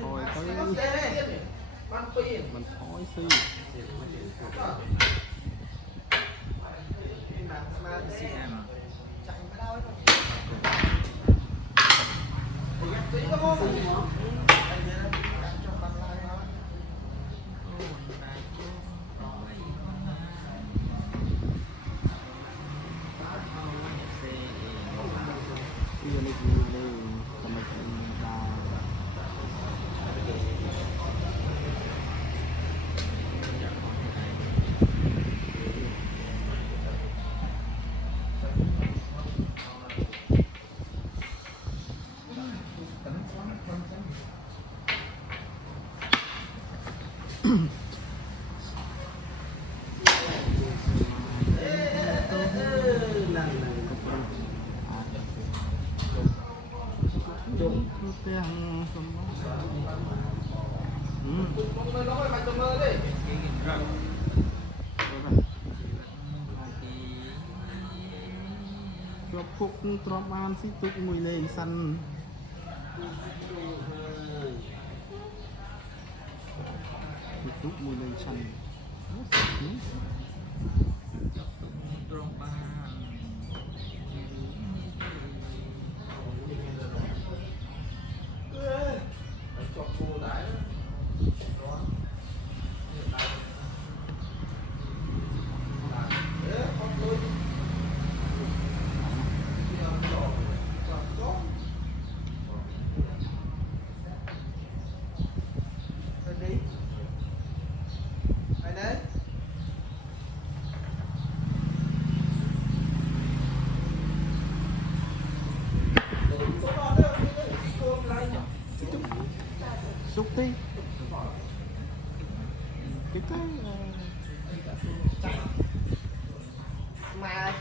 thôi tới mình thôi xí cho phục trộm an xí tục mùi lên săn tục mùi lên săn xúc tí cái mà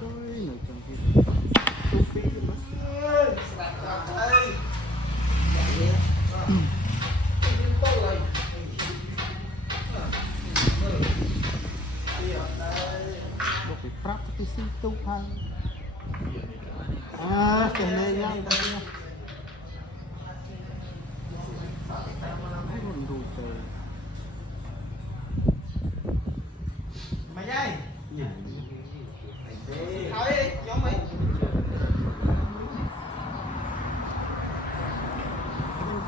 trời này chẳng gì xúc tí mà một cái prap cái xí tục hay cái này ngay đây mày đây thôi nhóm mày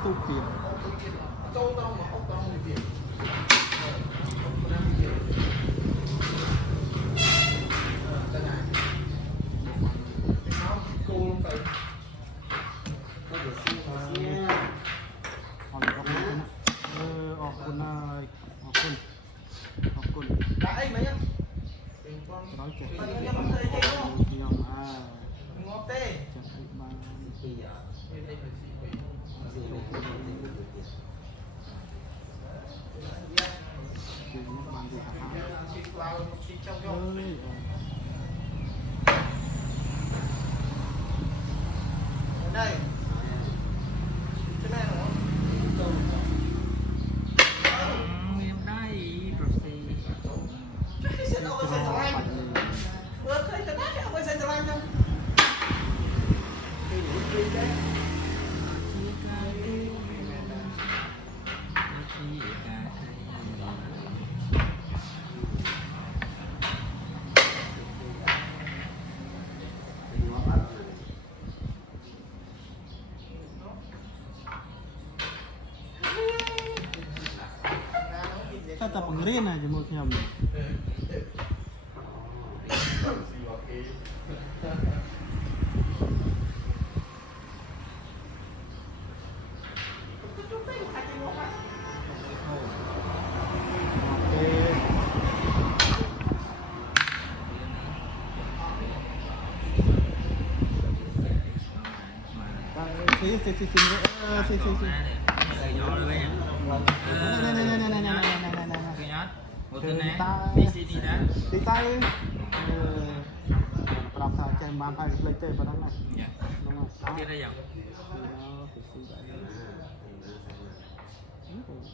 tu tiền tô tao mà không tao thì tiền đấy mấy nhá nói chuyện ngọt tê đây cái này nó em đây rồi cái xe đâu có xe cho anh vừa thấy cái nát không có xe cho anh không ta tập bằng riêng này thì một nhầm thì tay đọc thả chèn bàn phải lấy tệ vào đó này đúng không? Kia đây dòng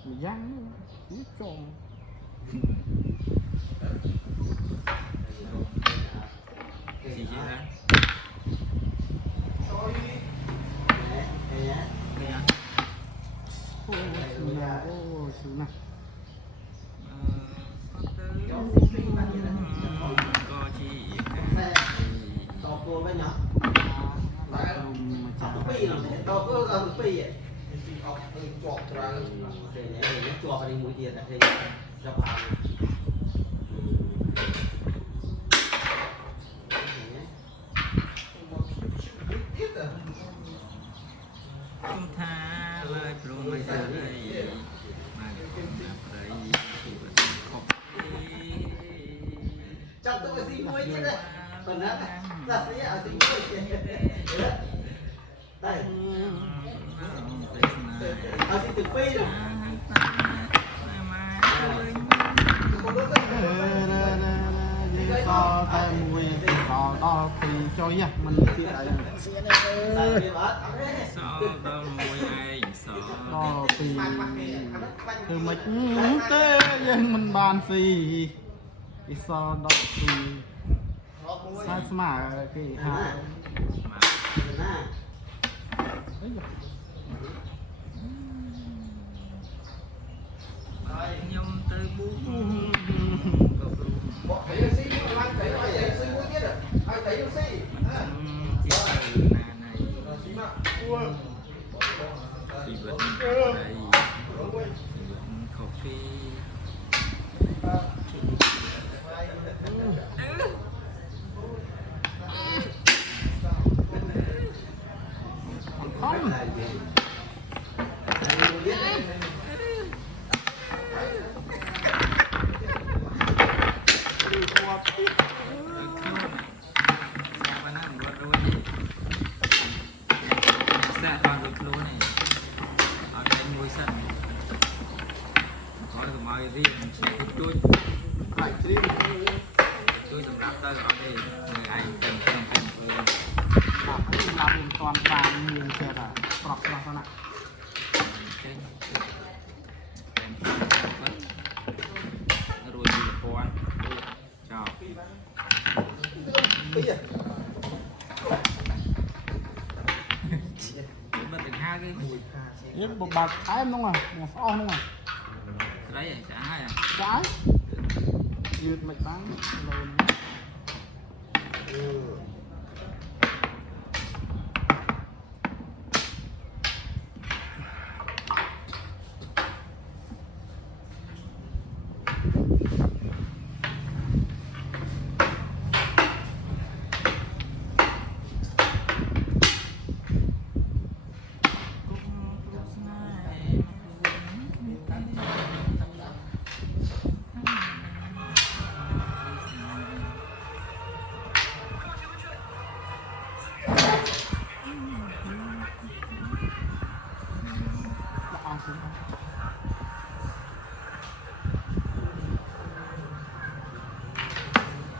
mình giăng biết tròn gì chứ Rồi. Nè. Ô xíu nè có chi Tao cô với nhỏ. lại mà chả Tao cô ở pi vậy. Học chọt ra để nhảy chọt vào đi mũi tiền là thế. Cho vào. chúng ta lời pro bây giờ đây mà không gặp đây thì vẫn khóc Trong tôi phải xin mũi chứ đấy. Còn nữa là sẽ ở xin mũi đây. Ở xin từ pi rồi. so tay mùi so đo thì cho nhá mình thì lại sao đâu mùi anh sao đo thì từ mình tê nhưng mình bàn gì so đo thì sai mà cái hai nhung tới buông Thấy được xí, anh thấy rồi, thấy xí mũi biết rồi. Anh thấy được xí. chỉ từ này Xí mà. thì vẫn đây vẫn khóc đi không lại đi tôi sầm lạp tới ở đây người anh cần làm toàn vàng miền trời à bọc con ạ rồi đi qua chào mất được hai cái ít bộ bạc thái em đúng không một phao đúng không đấy à chả hai à trái dượt mạch bán lâu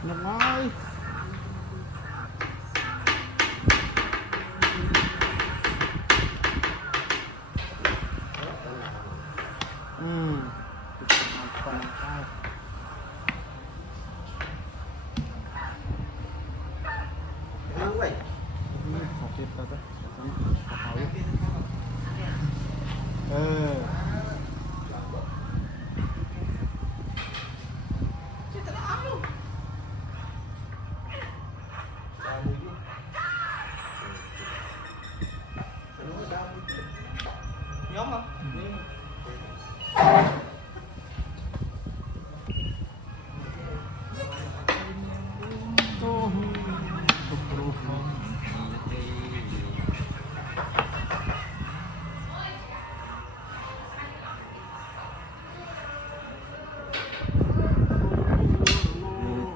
Nhập ơi còn cao Nóng vậy. học tiếp ta tới học Nhóm không?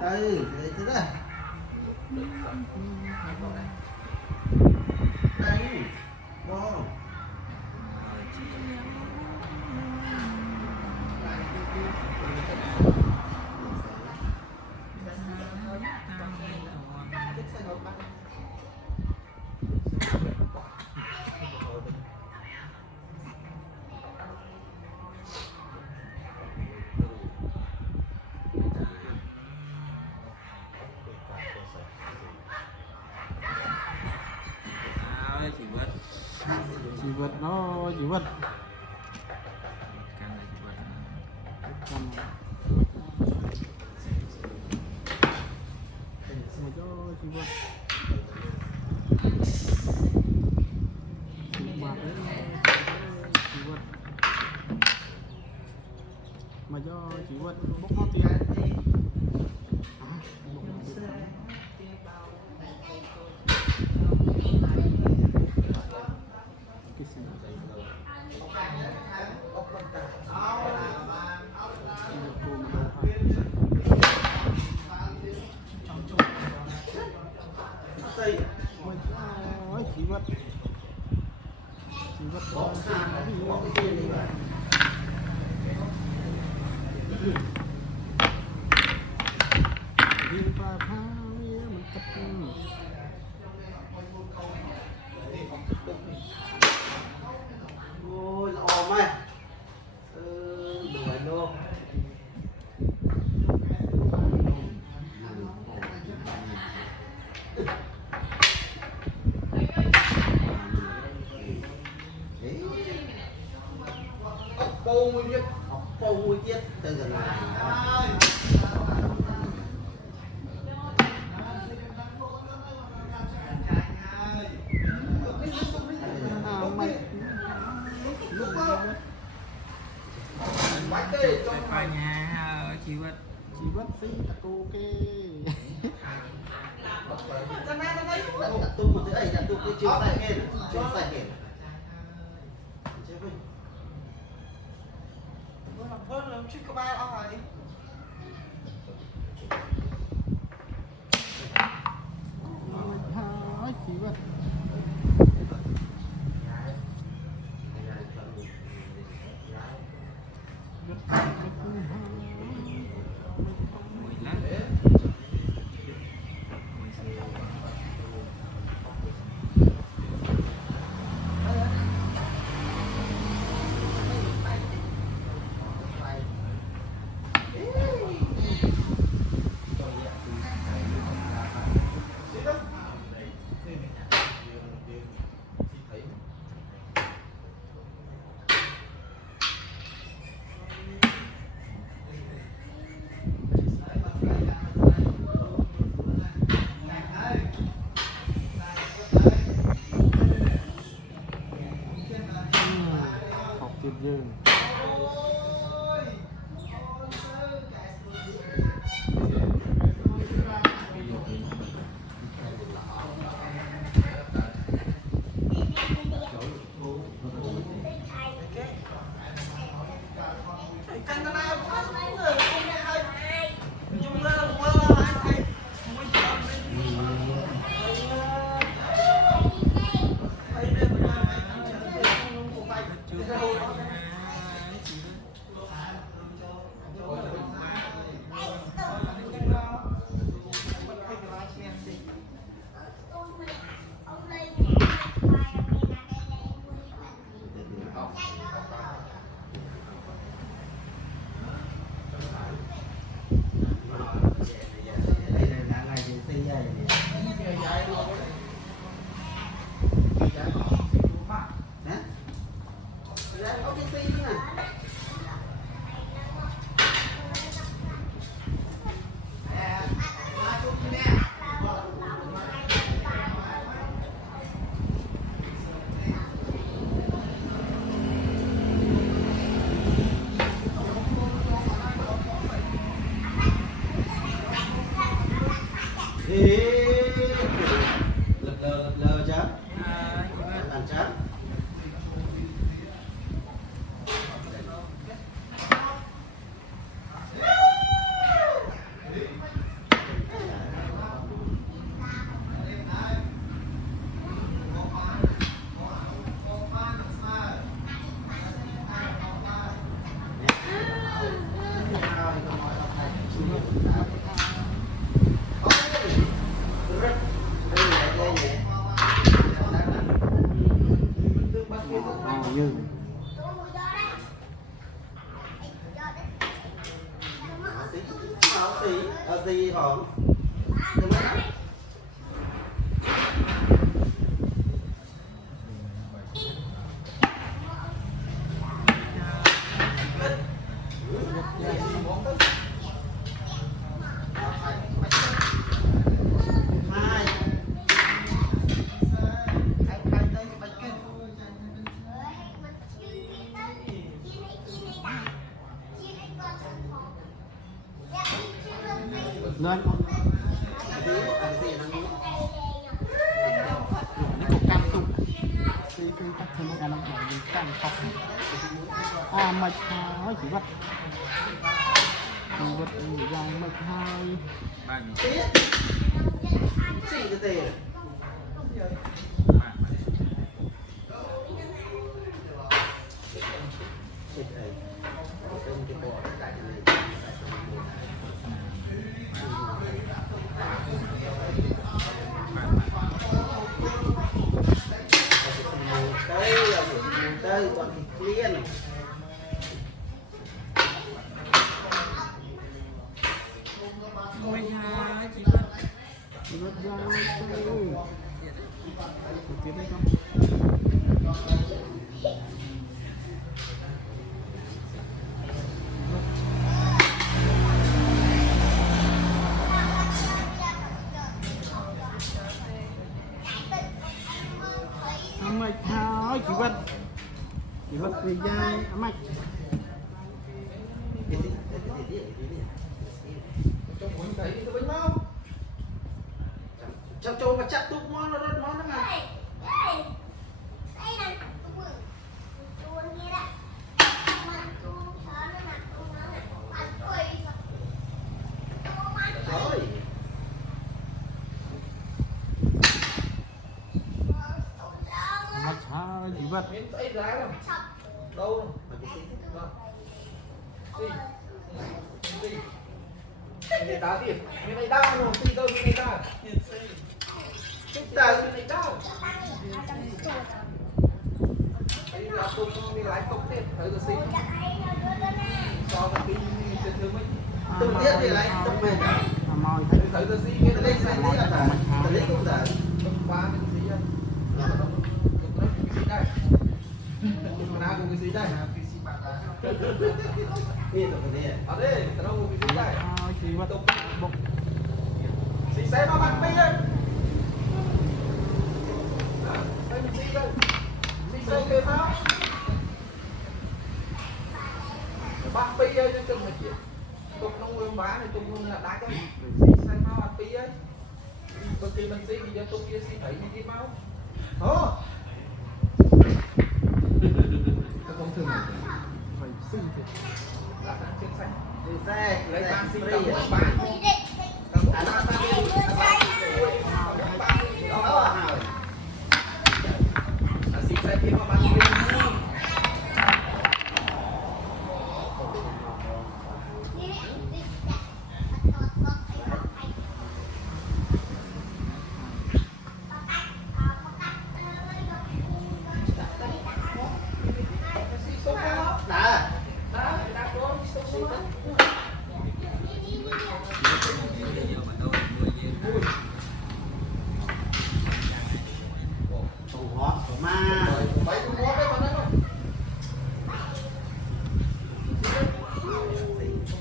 Đây, thế đây. Đây. Wow. vật nó chỉ vật Căn là chỉ vật cầm mà cho chỉ vật mà chỉ vật mà cho chỉ vật bốc nó tiền chỉ vật bỏ cái tiền đi mà đi qua phá mình tập ôi ôm mày đuổi luôn bầu mùi chết bầu mùi chết từ từ này phải nhà chỉ vật xí tắc ok đặt tung một cái ấy đặt tung cái chiều sai kền chiều sai kền hơn là chiếc ba ông này chỉ vật mùi lắm học tuyệt vời canh ta nào phát mấy người không nghe hay chúng ta qua là ai mới chọn thấy đây mà không có phải chưa đâu lật lờ chứ bạn chứ như gì hỏng khóc mệt thôi chỉ vật vật dài mệt thôi บ้านมี tía xì cái tê บ้านมา xịt ấy trong cái bò đại này tới là một tới còn liên ไม่ใช่จีบัต vật dài thôi tiếp đi con mày thôi chỉ vật về dài mày cho mà chắc túc món nó rất món lắm mà rồi mày thôi chỉ vật miếng ấy lái đâu đâu mà cái gì đi người ta tiền người này đau rồi đi đâu người ta chúng ta người này đau ấy là tôi đi lái công thêm thấy được xin so với cái chuyện thứ mình tôi biết thì lại không về mồi thấy được gì cái đây sai đấy là tôi lấy cũng là không quá cái gì á nó cái gì đây nào cũng cái gì đây cái gì bạn đã nghe được cái này ở đây đâu cái gì đây chỉ vật bốc xì xe nó bắn bây giờ đây mình xì đây xì xe về pháo bắn bây giờ cho chừng mà chuyện tục nông nguyên bán thì tục luôn là đá cái xì xe máu bắn bây giờ đôi khi mình xì thì giờ tục kia xì thấy như cái máu ồ không thường phải xinh thì là đang trên xanh xe lấy ban xì free cầm à? bán đó nào xì xe kia mà bán đã tủ hót của ma mấy con ngó đấy mà nó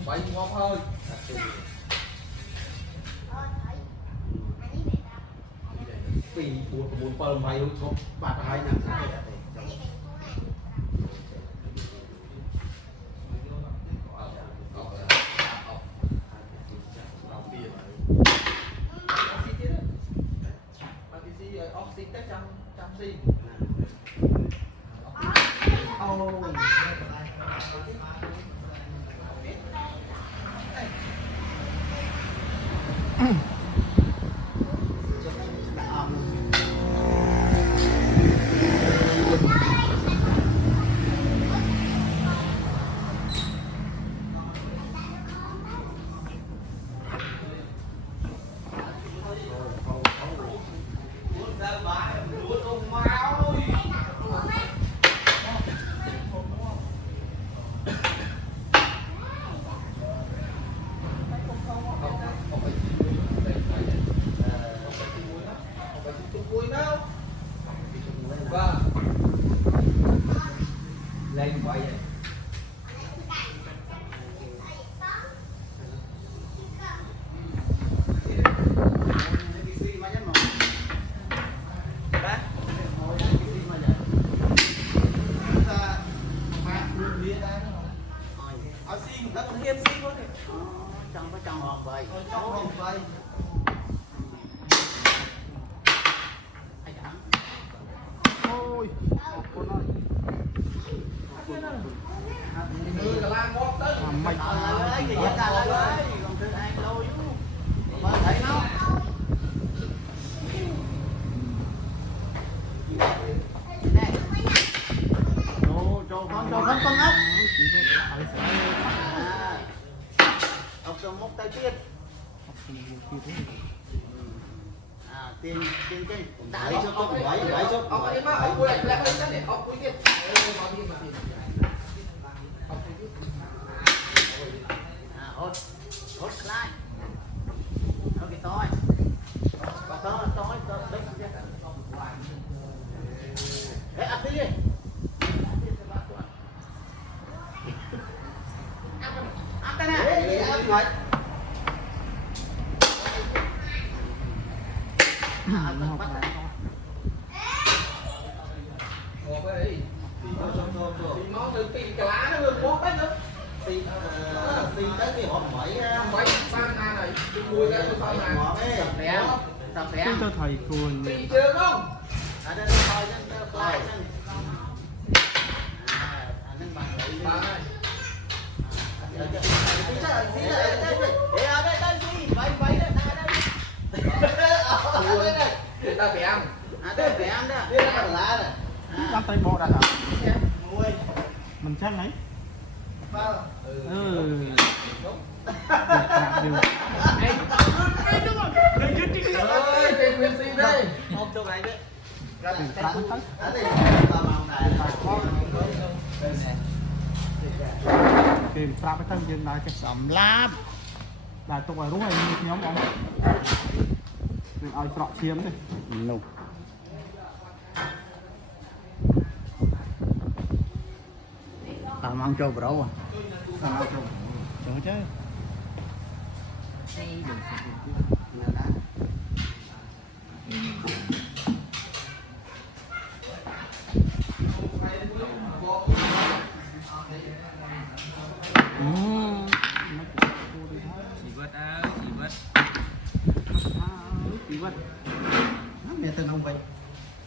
mấy con ngó thôi vì buồn bờ mày không bạt hai nặng oxy test trăm xi máu tiền cái đã đi cho tôi bảy cho ông ấy mà ông quay lại đây này ông quay tiếp bao nhiêu mà tiền hốt lại ok thôi tôi đấy ăn đi ăn đây này ăn rồi ngọt đấy thì nó từ tì cái lá nó được bóp đấy nữa tì tới cái hộp bảy mấy ban na này cái mùi cái tôi phải ngọt ấy sập lé Chúng tôi thầy cuồng tì chưa không ở đây thôi nên thôi nên bằng ba này người ta phải ăn Đang tay bộ đặt hả? Mình chắc đấy. ơi trên nguyên si đây Không cho này đấy. Kìm sạp với thân dân này cái sầm láp. Là tôi phải rút hay như nhóm ông. Mình ai sọ chiếm đi. Nụ. Mang cho bro à? Cho chứ. Chị vất Nó mẹ tên ông vậy.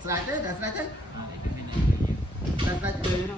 Sài thế, sài thế. Sài thế nó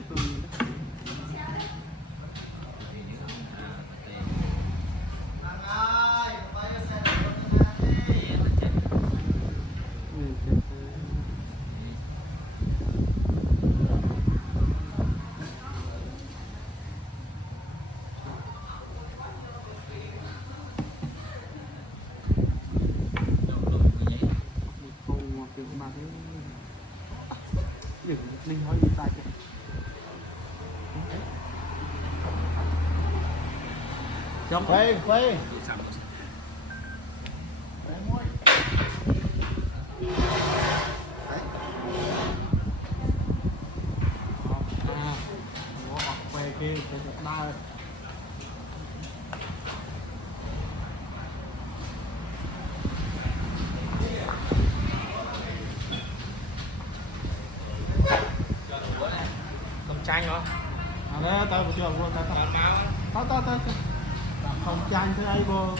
Linh hỏi gì tài kìa. Trong quay quay kia ba chanh hả? à đấy tao vừa chưa vừa tao không chanh thế ai vô